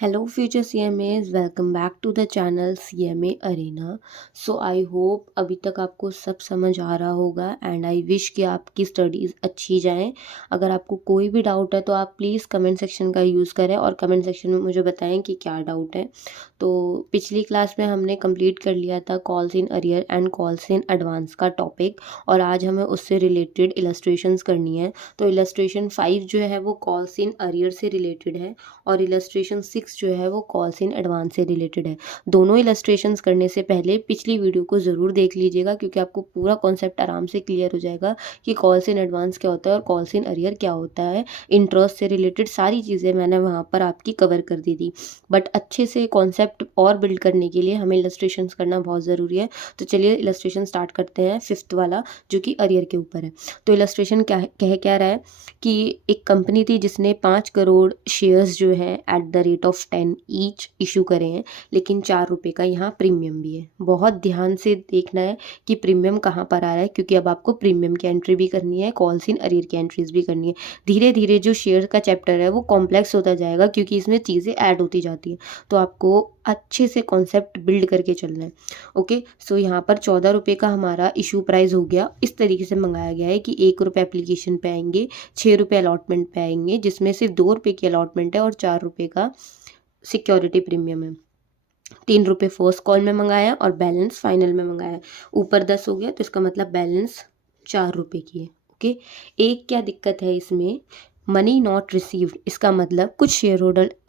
Hello, future CMAs, welcome back to the channel CMA arena. So I hope अभी तक आपको सब समझ आ रहा होगा एंड आई विश कि आपकी स्टडीज़ अच्छी जाएं। अगर आपको कोई भी डाउट है तो आप प्लीज़ कमेंट सेक्शन का यूज़ करें और कमेंट सेक्शन में मुझे बताएं कि क्या डाउट है। तो पिछली क्लास में हमने कंप्लीट कर लिया था calls in arrear and calls in advance का टॉपिक, और आज हमें उससे रिलेटेड इलस्ट्रेशंस करनी है। तो इलस्ट्रेशन 5 जो है वो कॉल्स इन अरियर से रिलेटेड है और इलस्ट्रेशन 6 जो है वो कॉल्स इन एडवांस से रिलेटेड है। दोनों इलस्ट्रेशंस करने से पहले पिछली वीडियो को ज़रूर देख लीजिएगा, क्योंकि आपको पूरा कॉन्सेप्ट आराम से क्लियर हो जाएगा कि कॉल्स इन एडवांस क्या होता है और कॉल्स इन अरियर क्या होता है। इंटरेस्ट से रिलेटेड सारी चीज़ें मैंने वहाँ पर आपकी कवर कर दी थी, बट अच्छे से कॉन्सेप्ट और बिल्ड करने के लिए हमें इलस्ट्रेशंस करना बहुत ज़रूरी है। तो चलिए इलस्ट्रेशन स्टार्ट करते हैं, फिफ्थ वाला जो कि अरियर के ऊपर है। तो इलस्ट्रेशन कह रहा है कि एक कंपनी थी जिसने 5 करोड़ शेयर्स जो है at the rate of 10 each issue करे हैं, लेकिन 4 रुपये का यहाँ प्रीमियम भी है। बहुत ध्यान से देखना है कि प्रीमियम कहाँ पर आ रहा है, क्योंकि अब आपको प्रीमियम की एंट्री भी करनी है, कॉल्स इन अरियर की एंट्रीज भी करनी है। धीरे धीरे जो शेयर का चैप्टर है वो कॉम्प्लेक्स होता जाएगा, क्योंकि इसमें चीज़ें ऐड होती जाती हैं। तो आपको अच्छे से कॉन्सेप्ट बिल्ड करके चलना है। ओके, सो यहाँ पर 14 रुपये का हमारा इशू प्राइस हो गया। इस तरीके से मंगाया गया है कि 1 रुपये एप्लीकेशन पे आएंगे, 6 रुपये अलॉटमेंट पे आएंगे, जिसमें से 2 रुपये की अलॉटमेंट है और 4 रुपये का सिक्योरिटी प्रीमियम है। 3 रुपये फर्स्ट कॉल में मंगाया और बैलेंस फाइनल में मंगाया। ऊपर 10 हो गया तो इसका मतलब बैलेंस 4 रुपये की है। ओके, एक क्या दिक्कत है इसमें, मनी नॉट रिसीव्ड। इसका मतलब कुछ शेयर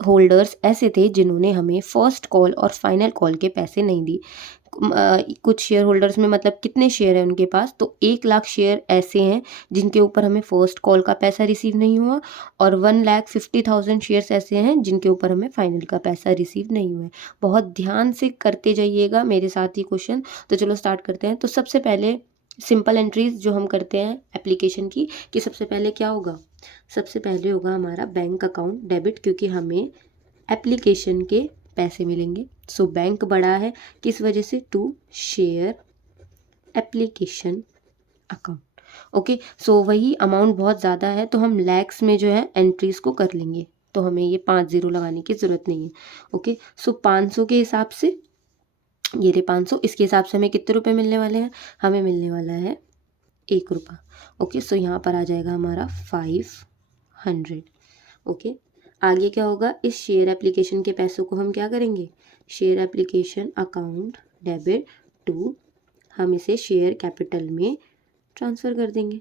होल्डर्स ऐसे थे जिन्होंने हमें फर्स्ट कॉल और फाइनल कॉल के पैसे नहीं दी। कुछ शेयर होल्डर्स में मतलब कितने शेयर हैं उनके पास, तो 1 लाख शेयर ऐसे हैं जिनके ऊपर हमें फर्स्ट कॉल का पैसा रिसीव नहीं हुआ, और 1,50,000 शेयर्स ऐसे हैं जिनके ऊपर हमें फाइनल का पैसा रिसीव नहीं हुआ है। बहुत ध्यान से करते जाइएगा मेरे साथ ही क्वेश्चन। तो चलो स्टार्ट करते हैं। तो सबसे पहले सिंपल एंट्रीज जो हम करते हैं एप्लीकेशन की, कि सबसे पहले क्या होगा, सबसे पहले होगा हमारा बैंक अकाउंट डेबिट, क्योंकि हमें एप्लीकेशन के पैसे मिलेंगे। सो बैंक बड़ा है किस वजह से, to share application account. Okay, so वही अमाउंट बहुत ज़्यादा है तो हम लैक्स में जो है एंट्रीज को कर लेंगे, तो हमें ये 5 जीरो लगाने की ज़रूरत नहीं है। ओके, सो 500 के हिसाब से ये रहे 500, इसके हिसाब से हमें कितने रुपए मिलने वाले हैं, हमें मिलने वाला है 1 रुपया। ओके, सो यहाँ पर आ जाएगा हमारा 500। ओके, आगे क्या होगा, इस शेयर एप्लीकेशन के पैसों को हम क्या करेंगे, share application account debit to, हम इसे शेयर कैपिटल में ट्रांसफ़र कर देंगे।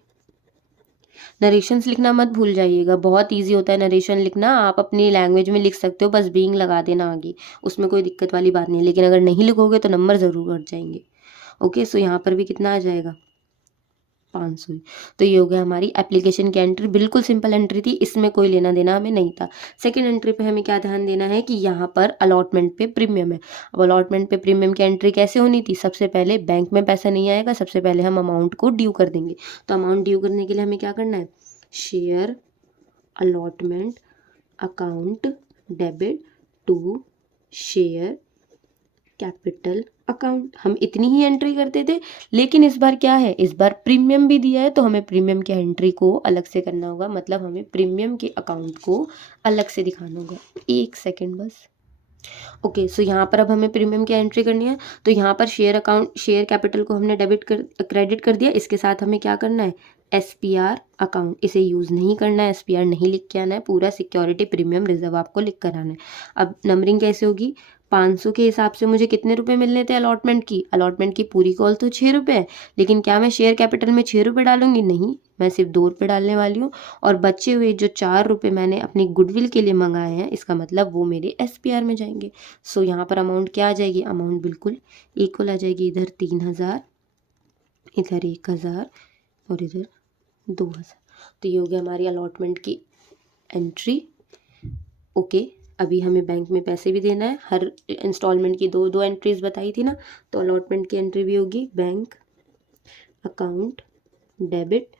नरेशंस लिखना मत भूल जाइएगा, बहुत इजी होता है नरेशन लिखना। आप अपनी लैंग्वेज में लिख सकते हो, बस बीइंग लगा देना आगे, उसमें कोई दिक्कत वाली बात नहीं है। लेकिन अगर नहीं लिखोगे तो नंबर ज़रूर कट जाएंगे। ओके, सो यहाँ पर भी कितना आ जाएगा, 500। तो ये हो गया हमारी एप्लीकेशन की एंट्री। बिल्कुल सिंपल एंट्री थी, इसमें कोई लेना देना हमें नहीं था। सेकंड एंट्री पे हमें क्या ध्यान देना है कि यहाँ पर अलॉटमेंट पे प्रीमियम है। अब अलॉटमेंट पे प्रीमियम की एंट्री कैसे होनी थी, सबसे पहले बैंक में पैसा नहीं आएगा, सबसे पहले हम अमाउंट को ड्यू कर देंगे। तो अमाउंट ड्यू करने के लिए हमें क्या करना है, share allotment account debit to share capital account. हम इतनी ही एंट्री करते थे, लेकिन इस बार क्या है, इस बार प्रीमियम भी दिया है तो हमें प्रीमियम की एंट्री को अलग से करना होगा, मतलब हमें प्रीमियम के अकाउंट को अलग से दिखाना होगा। 1 सेकेंड बस। ओके, सो यहाँ पर अब हमें प्रीमियम की एंट्री करनी है। तो यहाँ पर शेयर अकाउंट, शेयर कैपिटल को हमने क्रेडिट कर दिया। इसके साथ हमें क्या करना है, SPR अकाउंट, इसे यूज़ नहीं करना है, SPR नहीं लिख के आना है, पूरा सिक्योरिटी प्रीमियम रिजर्व आपको लिख कर आना है। अब नंबरिंग कैसे होगी, 500 के हिसाब से मुझे कितने रुपए मिलने थे अलॉटमेंट की पूरी कॉल तो 6 रुपये है, लेकिन क्या मैं शेयर कैपिटल में 6 रुपये डालूंगी, नहीं, मैं सिर्फ 2 रुपये डालने वाली हूँ। और बचे हुए जो 4 रुपये मैंने अपनी गुडविल के लिए मंगाए हैं, इसका मतलब वो मेरे SPR में जाएंगे। सो यहाँ पर अमाउंट क्या आ जाएगी, अमाउंट बिल्कुल इक्वल आ जाएगी, इधर 3,000, इधर 1,000 और इधर 2,000। तो ये हो गया हमारी अलॉटमेंट की एंट्री। ओके, अभी हमें बैंक में पैसे भी देना है, हर इंस्टॉलमेंट की दो दो एंट्रीज बताई थी ना, तो अलॉटमेंट की एंट्री भी होगी bank account debit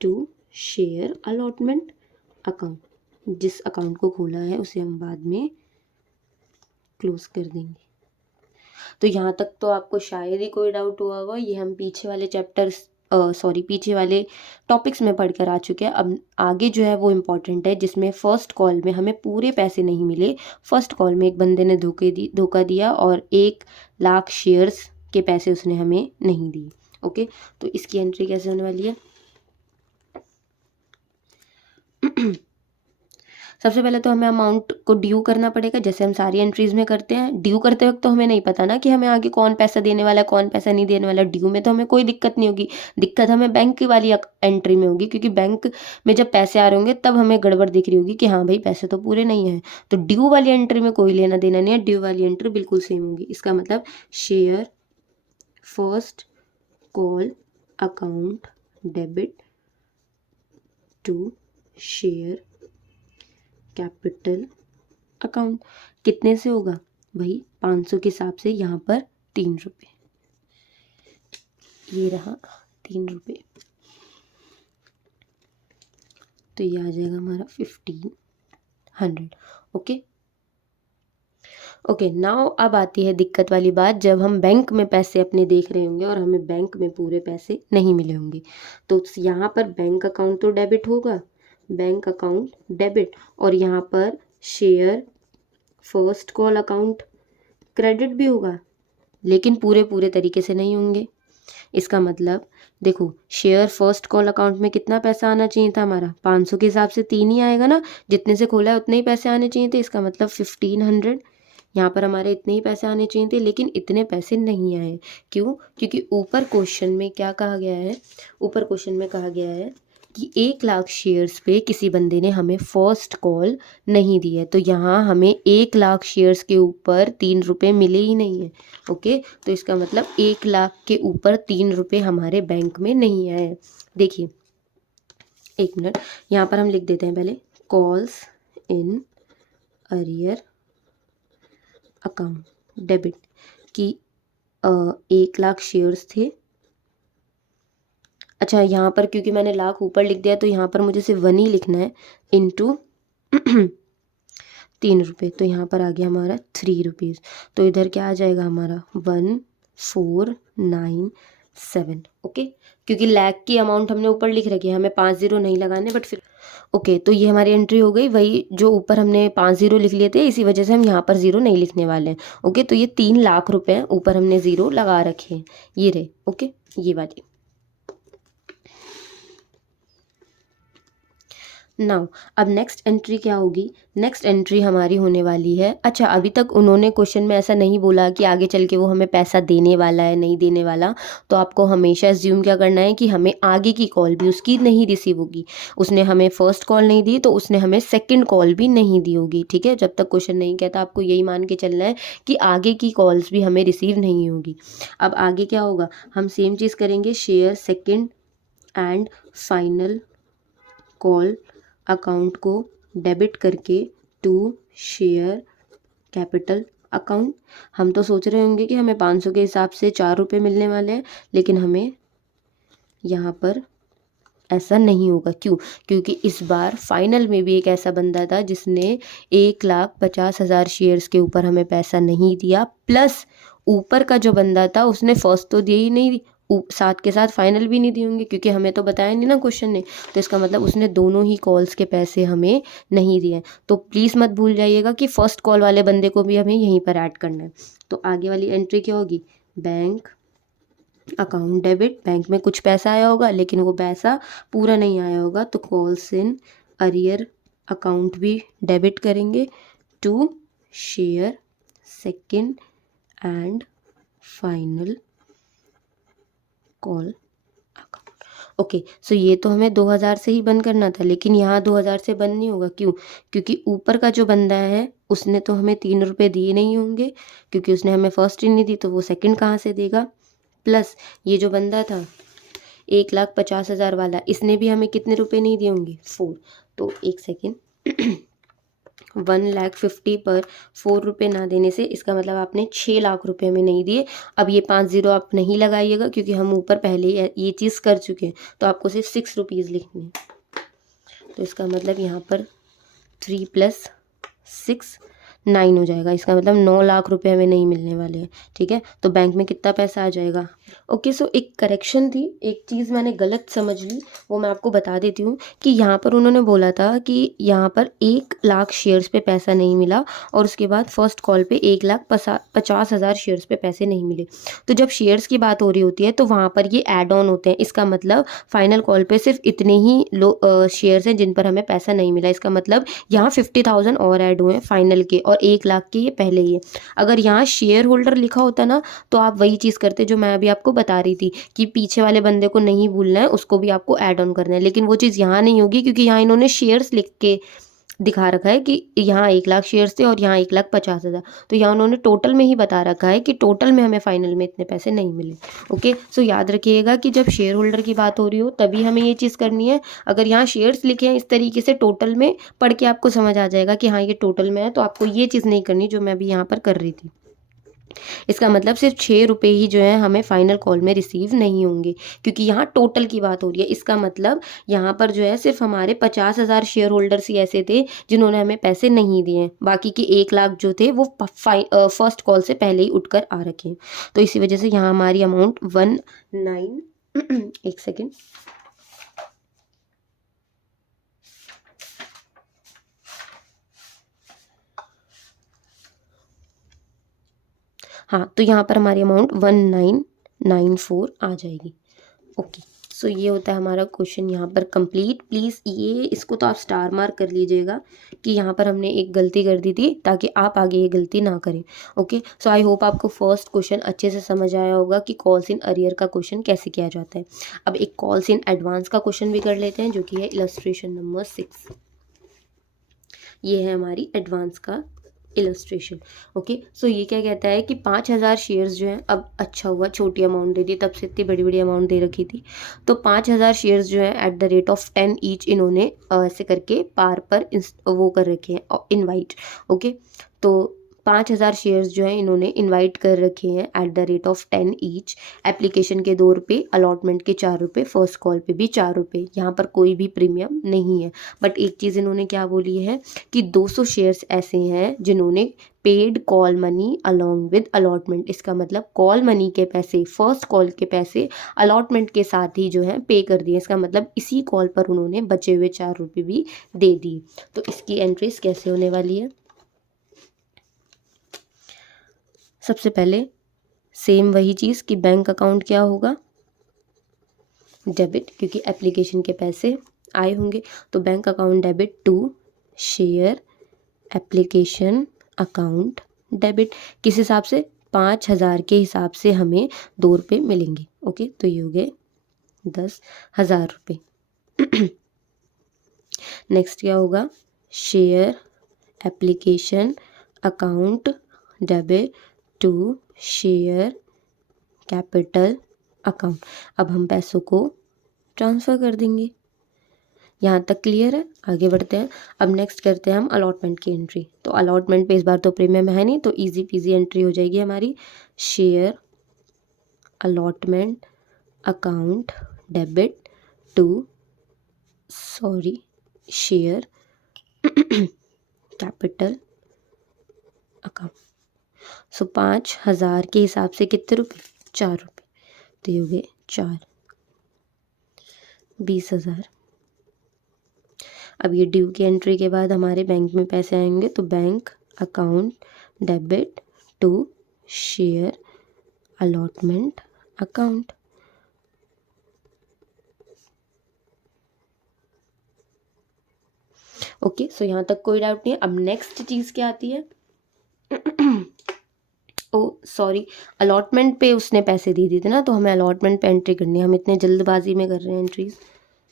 to share allotment account. जिस अकाउंट को खोला है उसे हम बाद में क्लोज कर देंगे। तो यहाँ तक तो आपको शायद ही कोई डाउट हुआ होगा, ये हम पीछे वाले चैप्टर्स सॉरी पीछे वाले टॉपिक्स में पढ़कर आ चुके हैं। अब आगे जो है वो इम्पॉर्टेंट है, जिसमें फ़र्स्ट कॉल में हमें पूरे पैसे नहीं मिले। फर्स्ट कॉल में एक बंदे ने धोखा दिया और 1 लाख शेयर्स के पैसे उसने हमें नहीं दिए। ओके, तो इसकी एंट्री कैसे होने वाली है? सबसे पहले तो हमें अमाउंट को ड्यू करना पड़ेगा, जैसे हम सारी एंट्रीज में करते हैं। ड्यू करते वक्त तो हमें नहीं पता ना कि हमें आगे कौन पैसा देने वाला है, कौन पैसा नहीं देने वाला। ड्यू में तो हमें कोई दिक्कत नहीं होगी, दिक्कत हमें बैंक वाली एंट्री में होगी, क्योंकि बैंक में जब पैसे आ रहे होंगे तब हमें गड़बड़ दिख रही होगी कि हाँ भाई पैसे तो पूरे नहीं हैं। तो ड्यू वाली एंट्री में कोई लेना देना नहीं है, ड्यू वाली एंट्री बिल्कुल सेम होगी। इसका मतलब share first call account debit to share capital account. कितने से होगा भाई? 500 के हिसाब से यहाँ पर 3 रुपये, ये रहा 3 रुपये, तो ये आ जाएगा हमारा 1500। ओके ओके, नाउ अब आती है दिक्कत वाली बात, जब हम बैंक में पैसे अपने देख रहे होंगे और हमें बैंक में पूरे पैसे नहीं मिले होंगे। तो यहाँ पर बैंक अकाउंट तो डेबिट होगा, बैंक अकाउंट डेबिट, और यहाँ पर share first call account credit भी होगा, लेकिन पूरे तरीके से नहीं होंगे। इसका मतलब देखो, शेयर फर्स्ट कॉल अकाउंट में कितना पैसा आना चाहिए था हमारा? 500 के हिसाब से 3 ही आएगा ना, जितने से खोला है उतने ही पैसे आने चाहिए थे। इसका मतलब 1500, यहाँ पर हमारे इतने ही पैसे आने चाहिए थे, लेकिन इतने पैसे नहीं आए। क्यों? क्योंकि ऊपर क्वेश्चन में क्या कहा गया है? ऊपर क्वेश्चन में कहा गया है कि 1 लाख शेयर्स पे किसी बंदे ने हमें फर्स्ट कॉल नहीं दी है, तो यहाँ हमें 1 लाख शेयर्स के ऊपर 3 रुपये मिले ही नहीं है। ओके, तो इसका मतलब 1 लाख के ऊपर 3 रुपये हमारे बैंक में नहीं आए। देखिए 1 मिनट, यहाँ पर हम लिख देते हैं पहले calls in arrear account debit की 1 लाख शेयर्स थे। अच्छा, यहाँ पर क्योंकि मैंने लाख ऊपर लिख दिया तो यहाँ पर मुझे सिर्फ 1 ही लिखना है, इनटू 3 रुपये, तो यहाँ पर आ गया हमारा 3 रुपीज़। तो इधर क्या आ जाएगा हमारा 1497। ओके, क्योंकि लाख की अमाउंट हमने ऊपर लिख रखी है, हमें 5 ज़ीरो नहीं लगाने, बट फिर ओके, तो ये हमारी एंट्री हो गई। वही जो ऊपर हमने 5 ज़ीरो लिख लिए थे, इसी वजह से हम यहाँ पर ज़ीरो नहीं लिखने वाले हैं। ओके, तो ये 3 लाख रुपए ऊपर हमने ज़ीरो लगा रखे हैं, ये रहे। ओके, ये वाली। नाउ अब नेक्स्ट एंट्री क्या होगी? नेक्स्ट एंट्री हमारी होने वाली है, अच्छा अभी तक उन्होंने क्वेश्चन में ऐसा नहीं बोला कि आगे चल के वो हमें पैसा देने वाला है नहीं देने वाला, तो आपको हमेशा एज्यूम क्या करना है कि हमें आगे की कॉल भी उसकी नहीं रिसीव होगी। उसने हमें फर्स्ट कॉल नहीं दी तो उसने हमें सेकंड कॉल भी नहीं दी होगी। ठीक है, जब तक क्वेश्चन नहीं कहता आपको यही मान के चलना है कि आगे की कॉल्स भी हमें रिसीव नहीं होगी। अब आगे क्या होगा? हम सेम चीज़ करेंगे, share second and final call account को डेबिट करके टू शेयर कैपिटल अकाउंट। हम तो सोच रहे होंगे कि हमें 500 के हिसाब से 4 रुपये मिलने वाले हैं, लेकिन हमें यहाँ पर ऐसा नहीं होगा। क्यों? क्योंकि इस बार फाइनल में भी एक ऐसा बंदा था जिसने 1,50,000 शेयर्स के ऊपर हमें पैसा नहीं दिया, प्लस ऊपर का जो बंदा था उसने फर्स्ट तो दिया ही नहीं, साथ के साथ फाइनल भी नहीं दिए होंगे, क्योंकि हमें तो बताया नहीं ना क्वेश्चन ने। तो इसका मतलब उसने दोनों ही कॉल्स के पैसे हमें नहीं दिए। तो प्लीज़ मत भूल जाइएगा कि फर्स्ट कॉल वाले बंदे को भी हमें यहीं पर ऐड करना है। तो आगे वाली एंट्री क्या होगी? बैंक अकाउंट डेबिट, बैंक में कुछ पैसा आया होगा लेकिन वो पैसा पूरा नहीं आया होगा, तो कॉल्स इन अरियर अकाउंट भी डेबिट करेंगे to share second and final call account. Okay, so ये तो हमें 2000 से ही बंद करना था, लेकिन यहाँ 2000 से बंद नहीं होगा। क्यों? क्योंकि ऊपर का जो बंदा है उसने तो हमें 3 रुपये दिए नहीं होंगे, क्योंकि उसने हमें फर्स्ट ही नहीं दी, तो वो सेकंड कहाँ से देगा? प्लस ये जो बंदा था 1,50,000 वाला, इसने भी हमें कितने रुपए नहीं दिए होंगे? 4। तो एक सेकेंड 1,50,000 पर 4 रुपये ना देने से इसका मतलब आपने 6 लाख रुपए में नहीं दिए। अब ये 5 ज़ीरो आप नहीं लगाइएगा, क्योंकि हम ऊपर पहले ये चीज़ कर चुके हैं, तो आपको सिर्फ 6 रुपीज़ लिखने हैं। तो इसका मतलब यहाँ पर 3 + 6 9 हो जाएगा। इसका मतलब 9 लाख रुपए हमें नहीं मिलने वाले हैं। ठीक है, तो बैंक में कितना पैसा आ जाएगा? ओके, सो एक करेक्शन थी, एक चीज़ मैंने गलत समझ ली, वो मैं आपको बता देती हूँ कि यहाँ पर उन्होंने बोला था कि यहाँ पर 1 लाख शेयर्स पे पैसा नहीं मिला और उसके बाद फर्स्ट कॉल पे 1,50,000 शेयर्स पे पैसे नहीं मिले। तो जब शेयर्स की बात हो रही होती है तो वहाँ पर ये ऐड ऑन होते हैं, इसका मतलब फाइनल कॉल पे सिर्फ इतने ही शेयर्स हैं जिन पर हमें पैसा नहीं मिला। इसका मतलब यहाँ 50,000 और ऐड हुए हैं फाइनल के, और 1 लाख के ये पहले ही है। अगर यहाँ शेयर होल्डर लिखा होता ना तो आप वही चीज़ करते जो मैं अभी आपको बता रही थी कि पीछे वाले बंदे को नहीं भूलना है, उसको भी आपको ऐड ऑन करना है। लेकिन वो चीज़ यहाँ नहीं होगी क्योंकि यहाँ इन्होंने शेयर्स लिख के दिखा रखा है कि यहाँ 1 लाख शेयर्स थे और यहाँ 1,50,000। तो यहाँ उन्होंने टोटल में ही बता रखा है कि टोटल में हमें फाइनल में इतने पैसे नहीं मिले। ओके, सो याद रखिएगा कि जब शेयर होल्डर की बात हो रही हो तभी हमें ये चीज़ करनी है। अगर यहाँ शेयर्स लिखे हैं इस तरीके से टोटल में पढ़ के आपको समझ आ जाएगा कि हाँ ये टोटल में है, तो आपको ये चीज़ नहीं करनी जो मैं अभी यहाँ पर कर रही थी। इसका मतलब सिर्फ 6 रुपये ही जो है हमें फाइनल कॉल में रिसीव नहीं होंगे, क्योंकि यहाँ टोटल की बात हो रही है। इसका मतलब यहाँ पर जो है सिर्फ हमारे 50,000 शेयर होल्डर्स ही ऐसे थे जिन्होंने हमें पैसे नहीं दिए, बाकी के 1 लाख जो थे वो फर्स्ट कॉल से पहले ही उठकर आ रखे हैं। तो इसी वजह से यहाँ हमारी अमाउंट 19 एक सेकेंड, हाँ, तो यहाँ पर हमारी अमाउंट 1994 आ जाएगी। ओके, सो ये होता है हमारा क्वेश्चन यहाँ पर कंप्लीट। प्लीज़ ये इसको तो आप स्टार मार्क कर लीजिएगा कि यहाँ पर हमने एक गलती कर दी थी, ताकि आप आगे ये गलती ना करें। ओके, सो आई होप आपको फर्स्ट क्वेश्चन अच्छे से समझ आया होगा कि कॉल्स इन अरियर का क्वेश्चन कैसे किया जाता है। अब एक कॉल्स इन एडवांस का क्वेश्चन भी कर लेते हैं, जो कि है इलस्ट्रेशन नंबर 6। ये है हमारी एडवांस का इलस्ट्रेशन। ओके, सो ये क्या कहता है कि 5,000 शेयर्स जो हैं, अब अच्छा हुआ छोटी अमाउंट दे दी, तब से इतनी बड़ी बड़ी अमाउंट दे रखी थी। तो 5,000 शेयर्स जो हैं at the rate of 10 each इन्होंने ऐसे करके पार पर वो कर रखे हैं इनवाइट। ओके, तो 5,000 शेयर्स जो हैं इन्होंने इनवाइट कर रखे हैं at the rate of 10 each. Application के 2 रुपये, अलॉटमेंट के 4 रुपये, फर्स्ट कॉल पे भी 4 रुपये। यहाँ पर कोई भी प्रीमियम नहीं है। बट एक चीज़ इन्होंने क्या बोली है कि 200 शेयर्स ऐसे हैं जिन्होंने paid call money along with allotment. इसका मतलब कॉल मनी के पैसे, फर्स्ट कॉल के पैसे अलॉटमेंट के साथ ही जो है पे कर दिए। इसका मतलब इसी कॉल पर उन्होंने बचे हुए 4 रुपये भी दे दिए। तो इसकी एंट्रीज कैसे होने वाली है? सबसे पहले सेम वही चीज़ कि बैंक अकाउंट क्या होगा, डेबिट, क्योंकि एप्लीकेशन के पैसे आए होंगे। तो bank account debit to share application account debit. किस हिसाब से? 5,000 के हिसाब से हमें 2 रुपये मिलेंगे। ओके, तो ये हो गए 10,000 रुपये। नेक्स्ट क्या होगा? Share application account debit to share capital account. अब हम पैसों को ट्रांसफ़र कर देंगे। यहाँ तक क्लियर है? आगे बढ़ते हैं। अब नेक्स्ट करते हैं हम अलॉटमेंट की एंट्री। तो अलॉटमेंट पे इस बार तो प्रीमियम है नहीं, तो इजी पीजी एंट्री हो जाएगी हमारी। Share allotment account debit to share capital account. So 5,000 के हिसाब से कितने रुपये? 4 रुपये। तो ये हो गए 4, 20,000। अब ये ड्यू की एंट्री के बाद हमारे बैंक में पैसे आएंगे, तो bank account debit to share allotment account. Okay, so यहाँ तक कोई डाउट नहीं है। अब नेक्स्ट चीज़ क्या आती है? ओ सॉरी, अलॉटमेंट पे उसने पैसे दे दिए थे ना, तो हमें अलॉटमेंट पे एंट्री करनी है। हम इतने जल्दबाजी में कर रहे हैं एंट्रीज।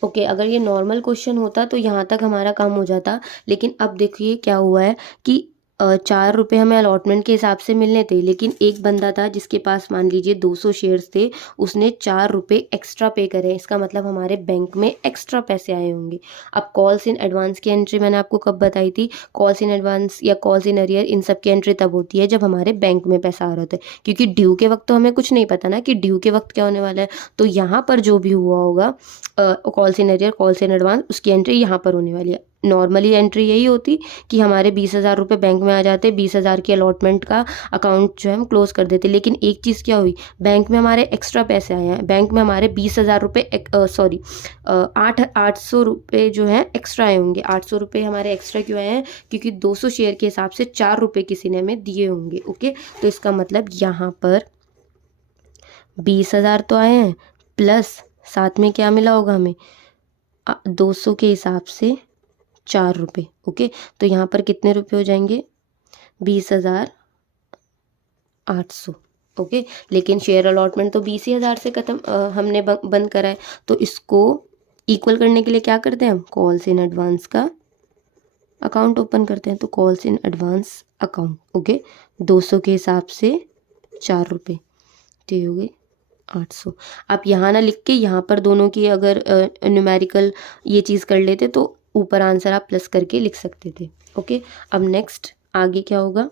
ओके, अगर ये नॉर्मल क्वेश्चन होता तो यहाँ तक हमारा काम हो जाता, लेकिन अब देखिए क्या हुआ है कि 4 रुपये हमें अलॉटमेंट के हिसाब से मिलने थे, लेकिन एक बंदा था जिसके पास मान लीजिए 200 शेयर्स थे, उसने 4 रुपये एक्स्ट्रा पे करे। इसका मतलब हमारे बैंक में एक्स्ट्रा पैसे आए होंगे। अब कॉल्स इन एडवांस की एंट्री मैंने आपको कब बताई थी? कॉल्स इन एडवांस या कॉल्स इन अरियर, इन सब की एंट्री तब होती है जब हमारे बैंक में पैसा आ रहा होता है, क्योंकि ड्यू के वक्त तो हमें कुछ नहीं पता ना कि ड्यू के वक्त क्या होने वाला है। तो यहाँ पर जो भी हुआ होगा calls in arrear, calls in advance, उसकी एंट्री यहाँ पर होने वाली है। नॉर्मली एंट्री यही होती कि हमारे 20,000 रुपये बैंक में आ जाते, 20,000 की अलॉटमेंट का अकाउंट जो है हम क्लोज़ कर देते। लेकिन एक चीज़ क्या हुई, बैंक में हमारे एक्स्ट्रा पैसे आए हैं, बैंक में हमारे 20,000 रुपये सॉरी 800 रुपये जो हैं एक्स्ट्रा आए होंगे। 800 रुपये हमारे एक्स्ट्रा क्यों आए हैं, क्योंकि 200 शेयर के हिसाब से 4 रुपये किसी ने हमें दिए होंगे। ओके, तो इसका मतलब यहाँ पर 20,000 तो आए हैं, प्लस साथ में क्या मिला होगा हमें, 200 के हिसाब से 4 रुपये। ओके, तो यहाँ पर कितने रुपये हो जाएंगे, 20,800। ओके, लेकिन शेयर अलॉटमेंट तो 20,000 से हमने बंद करा है, तो इसको इक्वल करने के लिए क्या करते हैं हम, कॉल्स इन एडवांस का अकाउंट ओपन करते हैं। तो calls in advance account, okay, 200 के हिसाब से 4 रुपये, तो ये हो गई 800। आप यहाँ ना लिख के यहाँ पर दोनों की अगर न्यूमेरिकल ये चीज़ कर लेते तो ऊपर आंसर आप प्लस करके लिख सकते थे। ओके, अब नेक्स्ट आगे क्या होगा,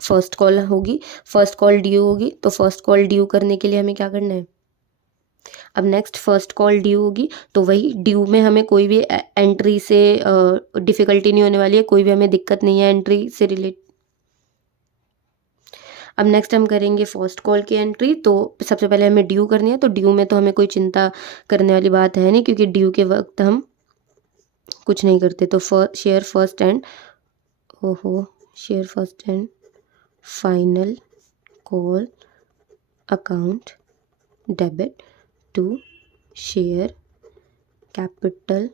फर्स्ट कॉल होगी, फर्स्ट कॉल ड्यू होगी। तो फर्स्ट कॉल ड्यू करने के लिए हमें क्या करना है, अब नेक्स्ट फर्स्ट कॉल ड्यू होगी, तो वही ड्यू में हमें कोई भी एंट्री से डिफ़िकल्टी नहीं होने वाली है, कोई भी हमें दिक्कत नहीं है एंट्री से रिलेट। अब नेक्स्ट हम करेंगे फर्स्ट कॉल की एंट्री। तो सबसे पहले हमें ड्यू करनी है, तो ड्यू में तो हमें कोई चिंता करने वाली बात है नहीं, क्योंकि ड्यू के वक्त हम कुछ नहीं करते। तो share first and share first and final call account debit to share capital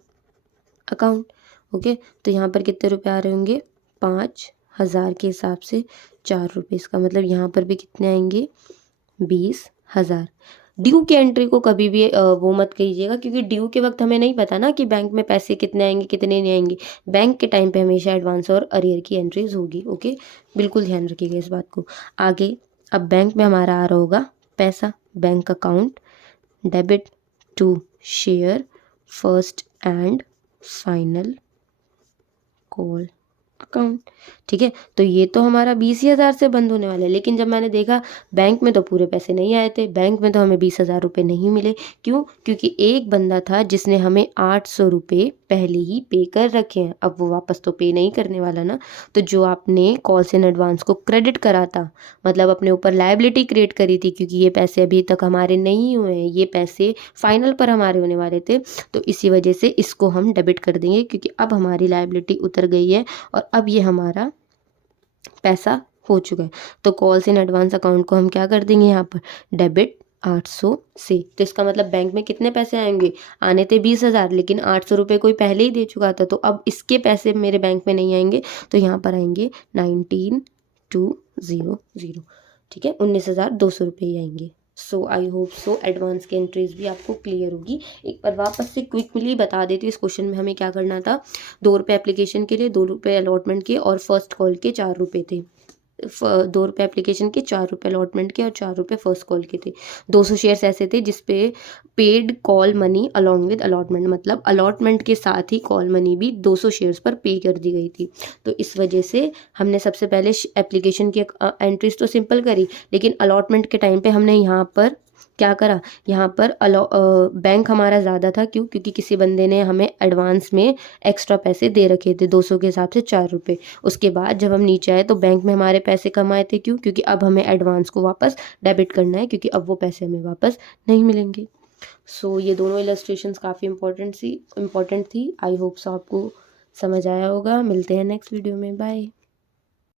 account. Okay, तो यहाँ पर कितने रुपए आ रहे होंगे, 5,000 के हिसाब से 4 रुपये। इसका मतलब यहाँ पर भी कितने आएंगे, 20,000। ड्यू की एंट्री को कभी भी वो मत कीजिएगा, क्योंकि ड्यू के वक्त हमें नहीं पता ना कि बैंक में पैसे कितने आएंगे कितने नहीं आएंगे। बैंक के टाइम पे हमेशा एडवांस और अरियर की एंट्रीज होगी। ओके, बिल्कुल ध्यान रखिएगा इस बात को। आगे अब बैंक में हमारा आ रहा होगा पैसा, bank account debit to share first and final call account. ठीक है, तो ये तो हमारा 20,000 से बंद होने वाला है। लेकिन जब मैंने देखा बैंक में तो पूरे पैसे नहीं आए थे, बैंक में तो हमें 20,000 रुपये नहीं मिले। क्यों, क्योंकि एक बंदा था जिसने हमें 800 रुपये पहले ही पे कर रखे हैं, अब वो वापस तो पे नहीं करने वाला ना। तो जो आपने कॉल्स इन एडवांस को क्रेडिट करा था, मतलब अपने ऊपर लायबिलिटी क्रिएट करी थी, क्योंकि ये पैसे अभी तक हमारे नहीं हुए हैं, ये पैसे फाइनल पर हमारे होने वाले थे, तो इसी वजह से इसको हम डेबिट कर देंगे, क्योंकि अब हमारी लायबिलिटी उतर गई है और अब ये हमारा पैसा हो चुका है। तो कॉल्स इन एडवांस अकाउंट को हम क्या कर देंगे, यहाँ पर डेबिट 800 से। तो इसका मतलब बैंक में कितने पैसे आएंगे, आने थे 20,000, लेकिन 800 रुपये कोई पहले ही दे चुका था, तो अब इसके पैसे मेरे बैंक में नहीं आएंगे, तो यहाँ पर आएंगे 19,200। ठीक है, 19,200 रुपये ही आएंगे। सो आई होप सो एडवांस की एंट्रीज भी आपको क्लियर होगी। एक बार वापस से क्विकली बता देती हूँ, इस क्वेश्चन में हमें क्या करना था, 2 रुपये एप्लीकेशन के लिए, 2 रुपये अलॉटमेंट के, और फर्स्ट कॉल के 4 रुपये थे। 2 रुपये एप्लीकेशन के, 4 रुपये अलॉटमेंट के और 4 रुपये फर्स्ट कॉल के थे। 200 शेयर्स ऐसे थे जिसपे paid call money along with allotment, मतलब अलॉटमेंट के साथ ही कॉल मनी भी 200 शेयर्स पर पे कर दी गई थी। तो इस वजह से हमने सबसे पहले एप्लीकेशन की एंट्रीज तो सिंपल करी, लेकिन अलॉटमेंट के टाइम पे हमने यहाँ पर क्या करा, यहाँ पर बैंक हमारा ज़्यादा था। क्यों, क्योंकि किसी बंदे ने हमें एडवांस में एक्स्ट्रा पैसे दे रखे थे, 200 के हिसाब से 4 रुपये। उसके बाद जब हम नीचे आए तो बैंक में हमारे पैसे कम आए थे। क्यों, क्योंकि अब हमें एडवांस को वापस डेबिट करना है, क्योंकि अब वो पैसे हमें वापस नहीं मिलेंगे। सो ये दोनों इलस्ट्रेशंस काफ़ी इम्पोर्टेंट थी। आई होप सो आपको समझ आया होगा। मिलते हैं नेक्स्ट वीडियो में, बाय।